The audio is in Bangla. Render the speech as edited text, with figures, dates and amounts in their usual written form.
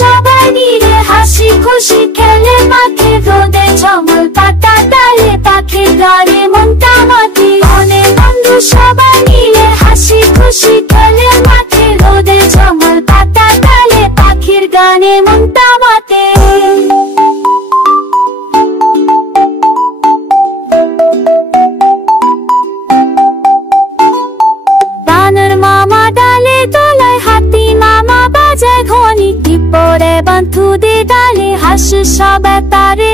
সবাই মিলে হাসি খুশি খেলে মাঠে, রোদে ঝলমল পাতা ডালে পাখির গানে মনটা মাতে। অনেক বন্ধু সবাই মিলে হাসি খুশি খেলে মাঠে, রোদে ঝলমল পাতা ডালে পাখির গানে মনটা মাতে। বানর মামা ডালে দোলায়, হাতি মামা বাজায় ঘনি, টিপরে বান্ধুদের ডালে হাসে সবাই তারে।